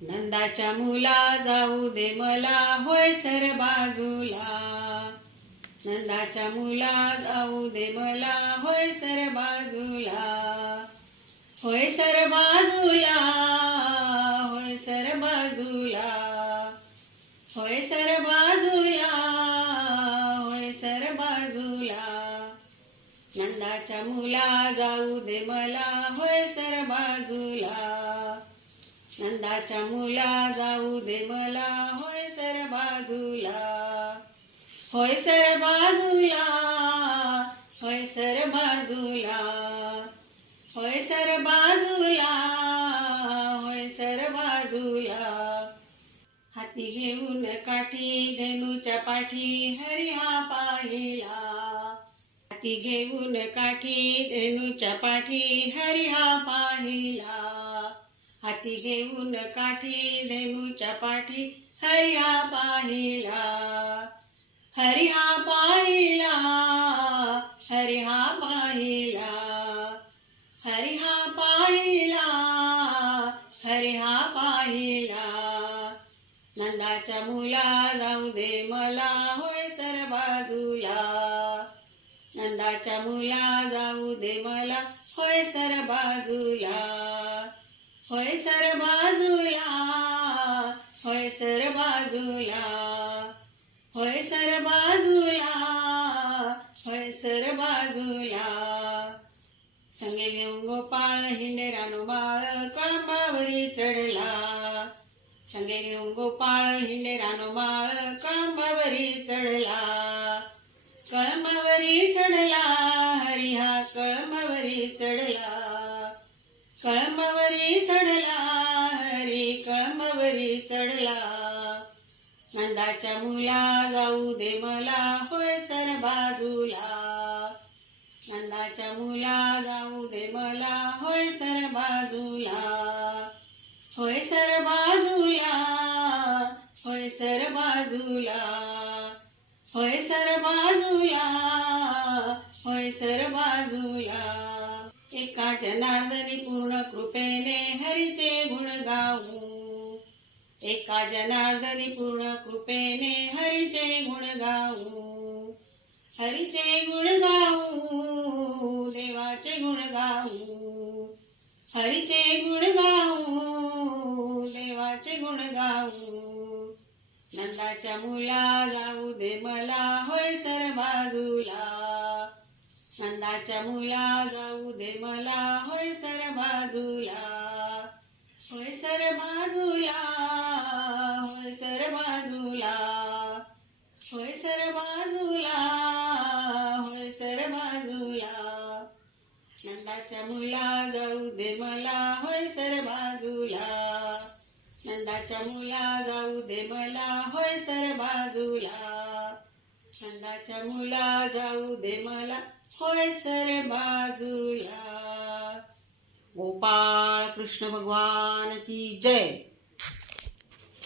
नंदाच्या मुला जाऊ दे मला होय सर बाजूला. नंदाच्या मुला जाऊ दे मला होय सर बाजूला. होय सर बाजूला, होय सर बाजूला, होय सर बाजूला, होय सर बाजूला. नंदाच्या मुला जाऊ दे मला होय सर बाजूला. नंदाच्या मुला जाऊ दे मला होय सर बाजूला. होय सर बाजूला, होय सर बाजूला, होय सर बाजूला, होय सर बाजूला. हाती घेऊन काठी धेनूच्या पाठी हरी हा पाहिला. हाती घेऊन काठी धेनूच्या पाठी हरी हा पाहिला. हाती घेऊन काठी धेनूच्या पाठी हरी हा पाहिला. हरी हा पाहिला, हरी हा पाहिला, हरी हा पाहिला, हरी हा पाहिला. नंदाच्या मुला जाऊ दे मला होय सर बाजूला. नंदाच्या मुला जाऊ दे मला होय सर बाजूला. होय सर बाजूला, होय सर बाजूला, होय सर बाजूला, होय सर बाजूला. संगे घेऊन गोपाळ हिंडे रानोबाळ कळंबावरी चढला. संगे घेऊन गोपाळ हिंडे रानोबाळ कळंबावरी चढला. कळंबावरी चढला हरी हा कळंबावरी चढला. कळंबावरी चढला हरी कळंबावरी चढला. नंदाच्या मुला जाऊ दे मला होय सर बाजूला. नंदाच्या मुला जाऊ दे मला होय सर बाजूला. होय सर बाजूला, होय सर बाजूला, होय सर बाजूला, होय सर बाजूला. एका जनार्दनी पूर्ण कृपेने हरीचे गुण गाऊ. एका जनार्दनी पूर्ण कृपेने हरीचे गुण गाऊ. हरीचे गुण गाऊ, देवाचे गुण गाऊ. हरीचे गुण गाऊ, देवाचे गुण गाऊ. नंदाच्या मुला जाऊ दे मला होय सर बाजूला. नंदाच्या मुला जाऊ दे मला होय सर बाजूला. होय सर बाजूला, होय सर बाजूला, होय सर बाजूला, होय सर बाजूला. नंदाच्या मुला जाऊ दे मला होय सर बाजूला. नंदाच्या मुला जाऊ दे मला होय सर बाजूला. नंदाच्या मुला जाऊ दे मला होय सर बाजूला. गोपाळ कृष्ण भगवान की जय.